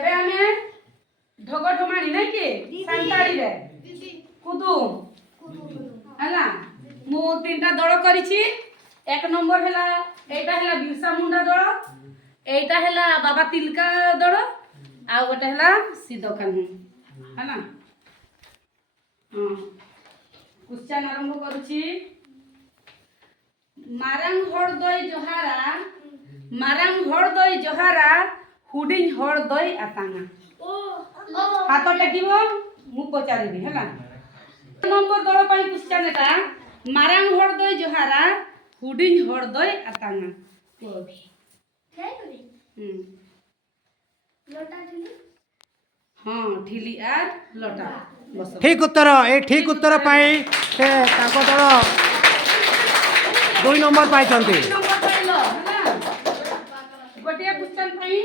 ଏବେ ଆମେ ଢଗ ଢମାଣି ନାଇଁ କି ସାନ୍ତାଳିରେ କୁଦୁମ ହେଲା ମୁଁ তিনটা দল করেছি। এক নম্বর হেলা এইটা হেলা বিরসা মুন্ডা দল, এইটা হেলা বাবা তিলকা দল, আর গোটে হেলা সিদ্ধ কাহ্নু ହେଲା। क्वेश्चन आरंभ करूची। मारंग हर दई जोहारा, मारंग हर दई जोहारा, हुडिंग हर दई आतांगा। हाथ टेकिबो मु पचारिबी हैला। नंबर दल पई क्वेश्चन एटा मारंग हर दई जोहारा, हुडिंग हर दई आतांगा। लोटा ठिली, हां ठिली आर लोटा। ठीक उत्तर ए ठीक उत्तर पाई से ताको दल 2 नंबर पाई छंती। नंबर पाइलो हैला। गोटे क्वेश्चन पाई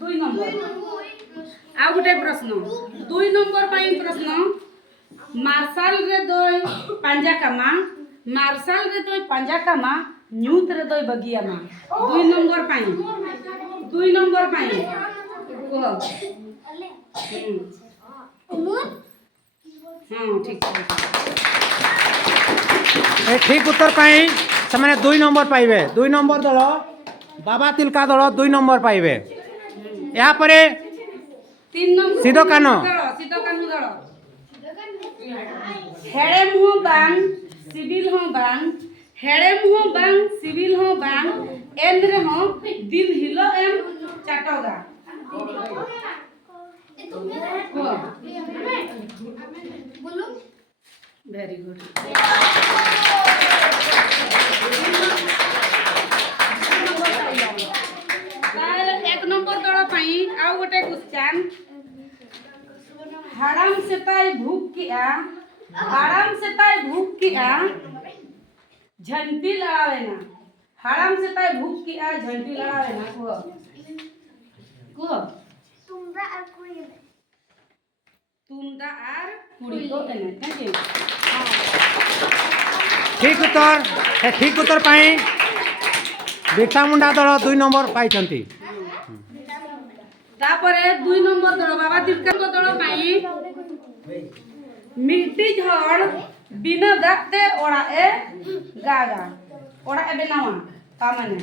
2 नंबर। आ गोटे प्रश्न 2 नंबर पाई प्रश्न मार्शल रे दोय पांजा कामा, मार्शल रे दोय पांजा कामा, न्यूत रे दोय बगियामा। 2 नंबर पाई 2 नंबर पाई कह। ठीक ए ठीक उत्तर पाई से माने 2 नंबर पाइबे। 2 नंबर दल बाबा तिलका दल 2 नंबर पाइबे। या परे 3 नंबर सिद्धो कानो दल हेड़े मुह बांग सिविल हो बांग, हेड़े मुह बांग सिविल हो बांग, एन रे हो दिल हिलो एम चाटोगा। Very good. एक नंबर दल पाई आउ गोटे क्वेश्चन हराम से ताई भूख किया, हराम से ताई भूख किया, झंटी लड़ावे ना। हराम से ताई भूख किया, झंटी लड़ावे ना। कह तुमरा आर कुड़ी ने, तुमरा आर कुड़ी को ने थैंक यू। ठीक उत्तर ए ठीक उत्तर पाई बिरसा मुंडा दल 2 नंबर पाई छंती। तापरे 2 नंबर दल बाबा तिलका दल पाई मिट्टी झड़ बिना दाते ओड़ा ए गागा ओड़ा ए बनावा का माने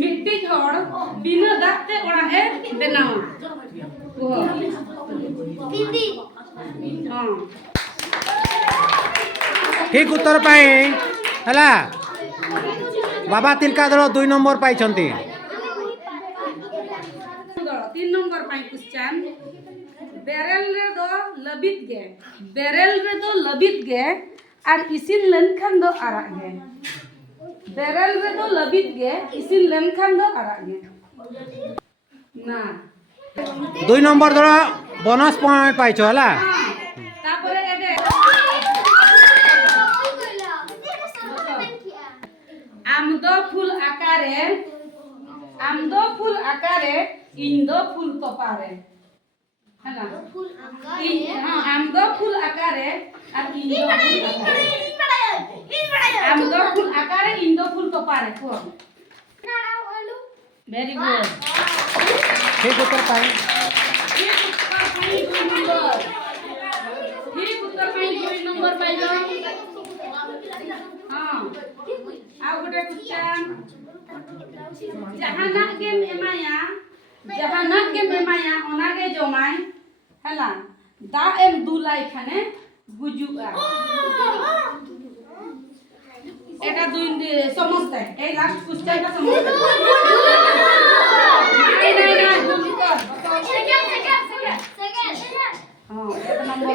मिट्टी झड़ बिना दाते ओड़ा ए बनावा कह दीदी। हां ठीक उत्तर पाई हला बाबा तिलका दल 2 नंबर पाई छंती। 3 नंबर पाई क्वेश्चन बेरल रे दो लबित गे, बेरल रे दो लबित गे और इसिन लेनखान दो आराग गे। बेरल रे दो लबित गे इसिन लेनखान दो आराग गे ना। 2 नंबर दल बोनस पॉइंट पाई छ हला। तापरे एबे आमदो फूल आकारे, आमदो फूल आकारे इंदो फूल तोपारे हैला। फूल आकारे हां आमदो फूल आकारे और इंदो आमदो फूल आकारे इंदो फूल तोपारे को। Very good. ठीक उत्तर पाई ठीक उत्तर पाई 2 नंबर पाइलो। हां आ गोटे क्वेश्चन जहाना के मेमाया, जहाना के मेमाया ओनागे जमाय हैला दा एम दुलाई खाने गुजुआ। এটা 2 समझते ए लास्ट क्वेश्चन का समझते नहीं भूल कर सेकंड हां 1 नंबर